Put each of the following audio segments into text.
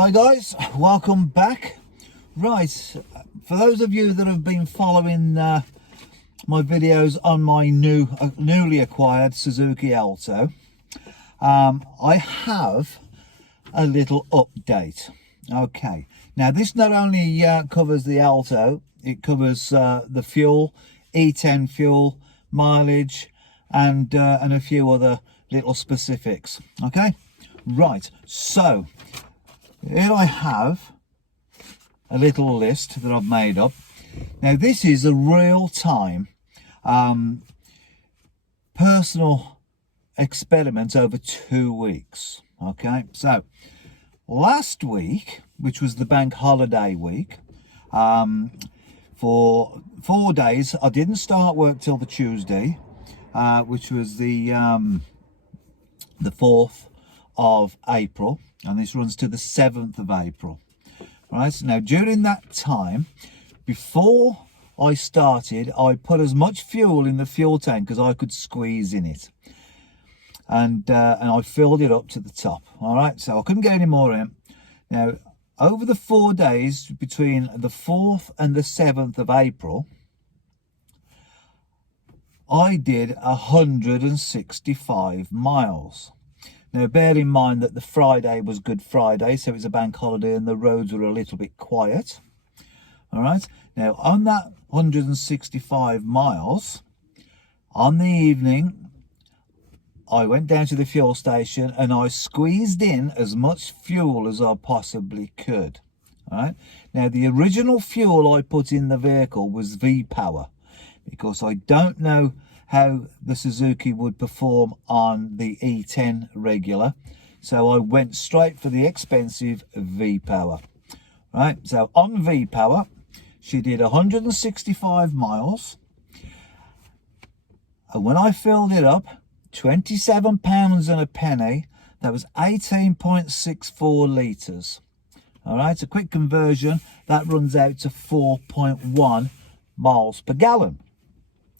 Hi guys, welcome back. Right, for those of you that have been following my videos on my newly acquired Suzuki Alto, I have a little update. Okay, now this not only covers the Alto, it covers the fuel, E10 fuel, mileage, and a few other little specifics. Okay, right, so here I have a little list that I've made up. Now this is a real-time personal experiment over 2 weeks. Okay, so last week, which was the bank holiday week, for 4 days I didn't start work till the Tuesday, which was the 4th of April, and this runs to the 7th of April. Right, so now during that time, before I started, I put as much fuel in the fuel tank as I could squeeze in it, and I filled it up to the top. All right, so I couldn't get any more in. Now over the 4 days between the 4th and the 7th of April, I did 165 miles. Now bear in mind that the Friday was Good Friday, so it's a bank holiday and the roads were a little bit quiet. All right, now on that 165 miles, on the evening, I went down to the fuel station and I squeezed in as much fuel as I possibly could. All right, now the original fuel I put in the vehicle was Vpower, because I don't know how the Suzuki would perform on the E10 regular, so I went straight for the expensive Vpower. Right, so on Vpower she did 165 miles, and when I filled it up, £27 and a penny, that was 18.64 litres. All right, a quick conversion, that runs out to 4.1 miles per gallon.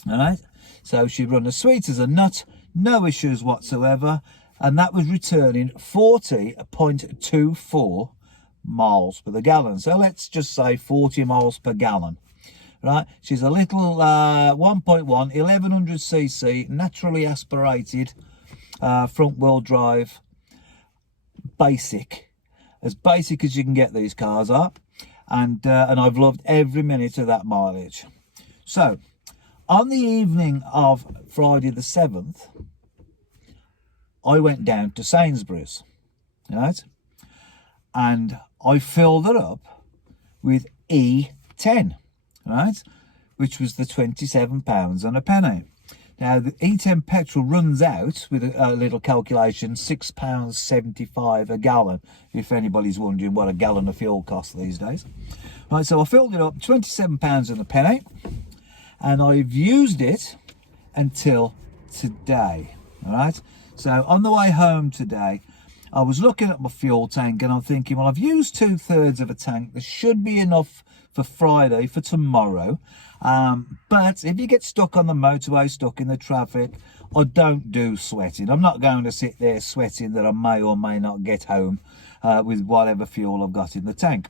All right, so she run as sweet as a nut, no issues whatsoever, and that was returning 40.24 miles per gallon. So let's just say 40 miles per gallon. Right, she's a little 1.1 1100cc naturally aspirated front wheel drive, basic as you can get. These cars are, and I've loved every minute of that mileage. So on the evening of Friday the 7th, I went down to Sainsbury's, right, and I filled it up with E10, right, which was the £27 and a penny. Now the E10 petrol runs out, with a little calculation, £6.75 a gallon, if anybody's wondering what a gallon of fuel costs these days. Right, so I filled it up, £27 and a penny, and I've used it until today. All right, so on the way home today, I was looking at my fuel tank and I'm thinking, well, I've used 2/3 of a tank. There should be enough for Friday, for tomorrow. But if you get stuck on the motorway, stuck in the traffic, I don't do sweating. I'm not going to sit there sweating that I may or may not get home with whatever fuel I've got in the tank.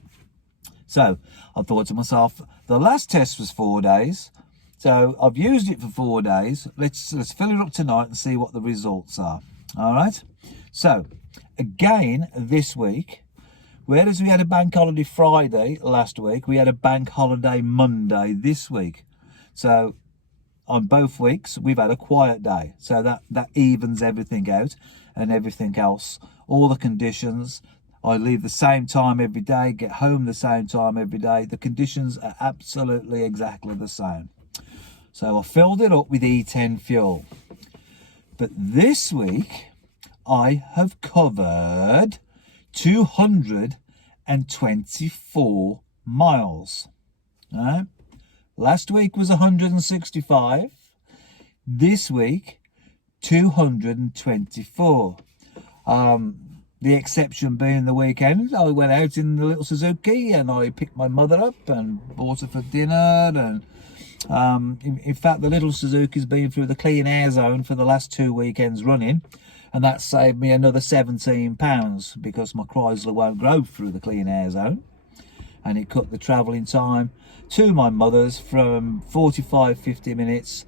So I thought to myself, the last test was 4 days. So I've used it for 4 days. Let's fill it up tonight and see what the results are. All right. So again, this week, whereas we had a bank holiday Friday last week, we had a bank holiday Monday this week. So on both weeks, we've had a quiet day. So that evens everything out, and everything else, all the conditions. I leave the same time every day, get home the same time every day. The conditions are absolutely exactly the same. So I filled it up with E10 fuel. But this week, I have covered 224 miles. Right? Last week was 165. This week, 224. The exception being the weekend, I went out in the little Suzuki and I picked my mother up and bought her for dinner. And in fact, the little Suzuki's been through the clean air zone for the last 2 weekends running. and that saved me another £17 because my Chrysler won't go through the clean air zone, and it cut the travelling time to my mother's from 45-50 minutes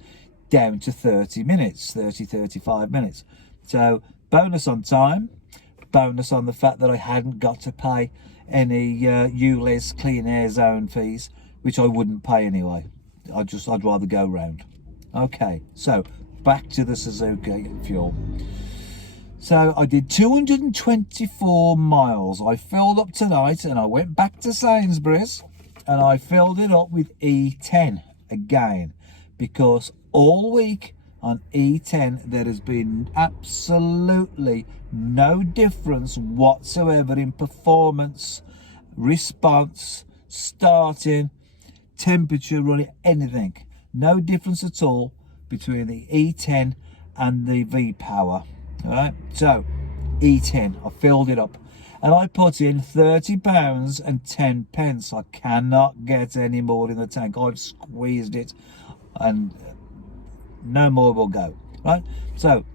down to 30 minutes, 35 minutes. So bonus on time, bonus on the fact that I hadn't got to pay any ULEZ clean air zone fees, which I wouldn't pay anyway. I'd rather go round. Okay, so back to the Suzuki fuel. So I did 224 miles. I filled up tonight and I went back to Sainsbury's and I filled it up with E10 again, because all week on E10 there has been absolutely no difference whatsoever in performance, response, starting, temperature, running, anything. No difference at all between the E10 and the Vpower. All right, so E10, I filled it up and I put in £30 and 10 pence. I cannot get any more in the tank. I've squeezed it and no more will go. Right, so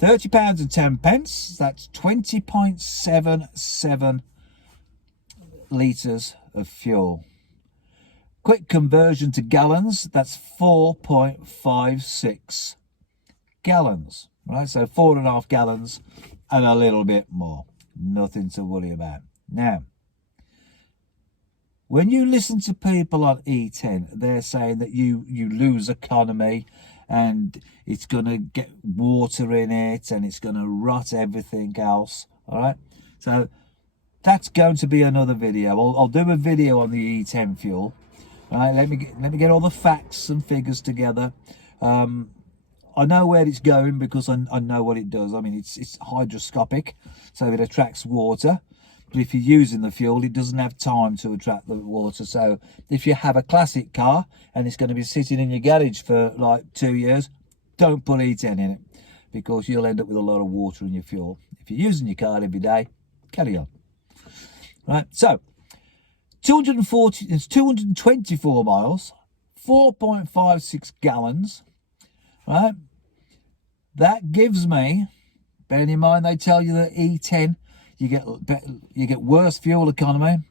£30 and 10 pence, that's 20.77 litres of fuel. Quick conversion to gallons, that's 4.56 gallons. Right, so 4.5 gallons and a little bit more. Nothing to worry about. Now, when you listen to people on E10, they're saying that you lose economy and it's going to get water in it and it's going to rot everything else. All right, so that's going to be another video. I'll do a video on the E10 fuel. All right, let me get all the facts and figures together. I know where it's going because I know what it does. I mean, it's hydroscopic, so it attracts water. But if you're using the fuel, it doesn't have time to attract the water. So if you have a classic car and it's going to be sitting in your garage for like 2 years, don't put E10 in it, because you'll end up with a lot of water in your fuel. If you're using your car every day, carry on. Right, so 224 miles, 4.56 gallons. Right, that gives me, bearing in mind they tell you that E10 you get worse fuel economy.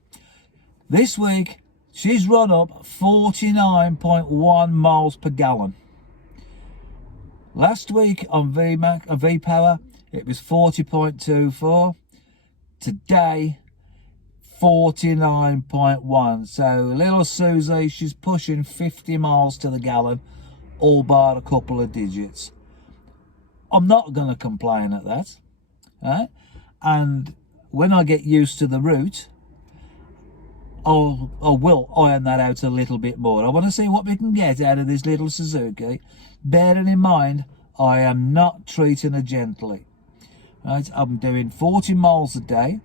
This week she's run up 49.1 miles per gallon. Last week on Vpower it was 40.24. Today 49.1. So little Susie, she's pushing 50 miles to the gallon, all bar a couple of digits. I'm not going to complain at that, right? And when I get used to the route, I will iron that out a little bit more. I want to see what we can get out of this little Suzuki, bearing in mind I am not treating her gently. Right? I'm doing 40 miles a day.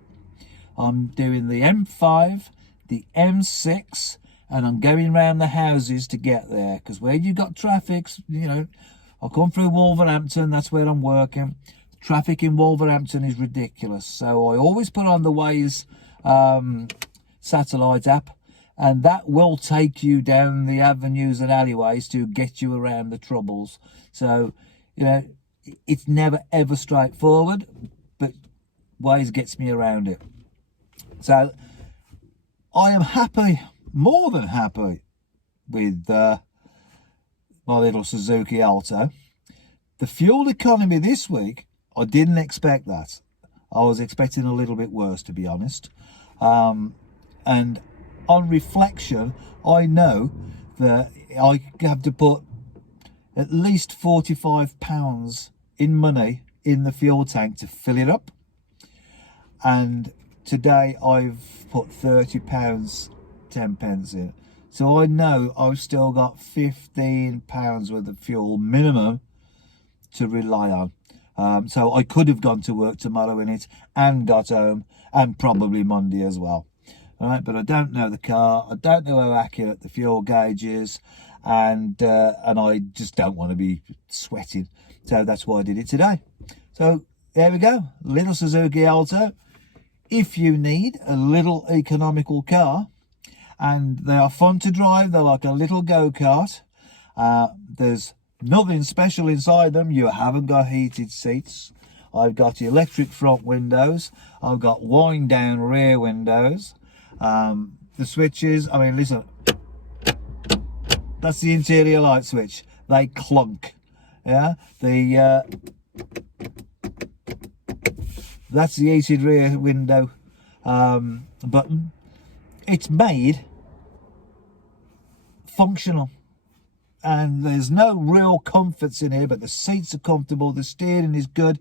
I'm doing the M5, the M6, and I'm going round the houses to get there, because where you've got traffic, you know, I come through Wolverhampton, that's where I'm working. Traffic in Wolverhampton is ridiculous, so I always put on the Waze satellite app, and that will take you down the avenues and alleyways to get you around the troubles. So, you know, it's never ever straightforward, but Waze gets me around it. So I am happy, more than happy, with my little Suzuki Alto. The fuel economy this week, I didn't expect that. I was expecting a little bit worse, to be honest. And on reflection, I know that I have to put at least £45 in money in the fuel tank to fill it up. And today I've put £30, 10 pence in. So I know I've still got £15 worth of fuel minimum to rely on. So I could have gone to work tomorrow in it and got home, and probably Monday as well. All right, but I don't know the car. I don't know how accurate the fuel gauge is, and I just don't want to be sweating. So that's why I did it today. So there we go, little Suzuki Alto. If you need a little economical car, and they are fun to drive, they're like a little go-kart. There's nothing special inside them. You haven't got heated seats. I've got electric front windows. I've got wind down rear windows. The switches, I mean, listen, that's the interior light switch. They clunk. Yeah, that's the heated rear window button. It's made functional, and there's no real comforts in here, but the seats are comfortable, the steering is good.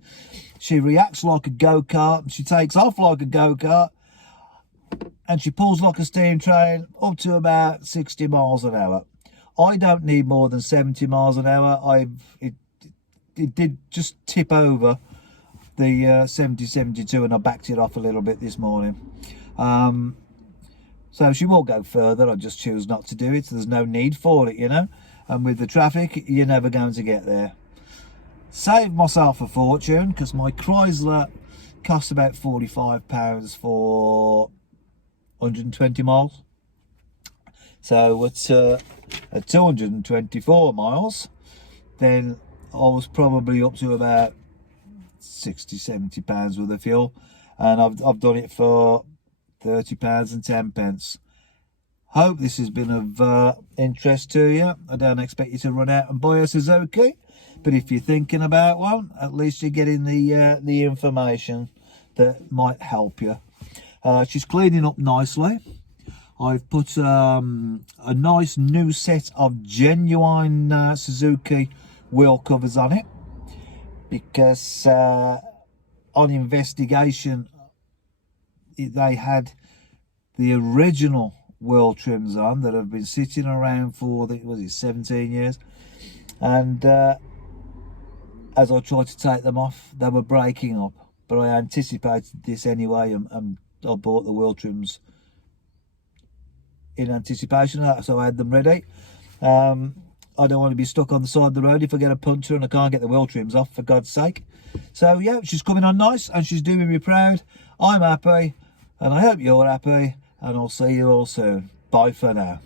She reacts like a go-kart, she takes off like a go-kart, and she pulls like a steam train up to about 60 miles an hour. I don't need more than 70 miles an hour. It did just tip over the 72, and I backed it off a little bit this morning. So she will go further. I just choose not to do it. There's no need for it, you know. And with the traffic, you're never going to get there. Saved myself a fortune, because my Chrysler cost about £45 for 120 miles. So at 224 miles, then I was probably up to about 60-70 pounds worth of fuel, and I've done it for £30 and 10 pence. Hope this has been of interest to you. I don't expect you to run out and buy a Suzuki, but if you're thinking about one, at least you're getting the information that might help you. She's cleaning up nicely. I've put a nice new set of genuine Suzuki wheel covers on it, because on investigation they had the original wheel trims on that have been sitting around for, was it 17 years, and as I tried to take them off, they were breaking up. But I anticipated this anyway, and I bought the wheel trims in anticipation of that, so I had them ready. I don't want to be stuck on the side of the road if I get a puncture and I can't get the wheel trims off, for God's sake. So yeah, she's coming on nice, and she's doing me proud. I'm happy, and I hope you're happy, and I'll see you all soon. Bye for now.